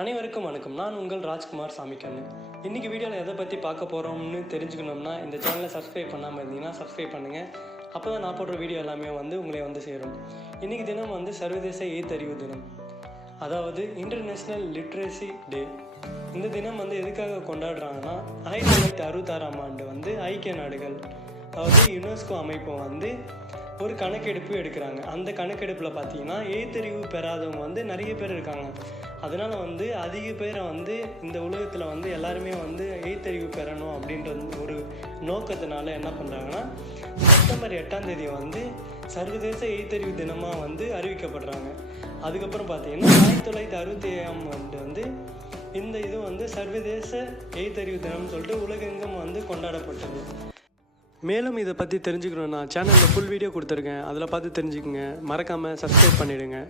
அனைவருக்கும் வணக்கம். நான் உங்கள் ராஜ்குமார் சாமிக்கண்ணு. இன்றைக்கி வீடியோவில் எதை பற்றி பார்க்க போகிறோம்னு தெரிஞ்சுக்கணும்னா இந்த சேனலை சப்ஸ்கிரைப் பண்ணாமல் இருந்தீங்கன்னா சப்ஸ்கிரைப் பண்ணுங்கள். அப்போ தான் நான் போடுற வீடியோ எல்லாமே உங்களை சேரும். இன்றைக்கி தினம் சர்வதேச எழுத்தறிவு தினம், அதாவது இன்டர்நேஷ்னல் லிட்ரேசி டே. இந்த தினம் எதுக்காக கொண்டாடுறாங்கன்னா 1966ஆம் ஆண்டு ஐக்கிய நாடுகள், அதாவது யுனெஸ்கோ அமைப்பு ஒரு கணக்கெடுப்பு எடுக்கிறாங்க. அந்த கணக்கெடுப்பில் பார்த்தீங்கன்னா எழுத்தறிவு பெறாதவங்க நிறைய பேர் இருக்காங்க. அதனால் அதிக பேரை இந்த உலகத்தில் எல்லாருமே எழுத்தறிவு பெறணும் அப்படின்ற ஒரு நோக்கத்தினால என்ன பண்ணுறாங்கன்னா செப்டம்பர் 8ஆம் தேதி சர்வதேச எழுத்தறிவு தினமாக அறிவிக்கப்படுறாங்க. அதுக்கப்புறம் பார்த்தீங்கன்னா 1967ஆம் ஆண்டு இந்த இது சர்வதேச எழுத்தறிவு தினம்னு சொல்லிட்டு உலகெங்கும் கொண்டாடப்பட்டது. மேலும் இதை பற்றி தெரிஞ்சுக்கணுன்னா சேனலில் ஃபுல் வீடியோ கொடுத்துருக்கேன், அதில் பார்த்து தெரிஞ்சுக்கங்க. மறக்காமல் சப்ஸ்கிரைப் பண்ணிவிடுங்க.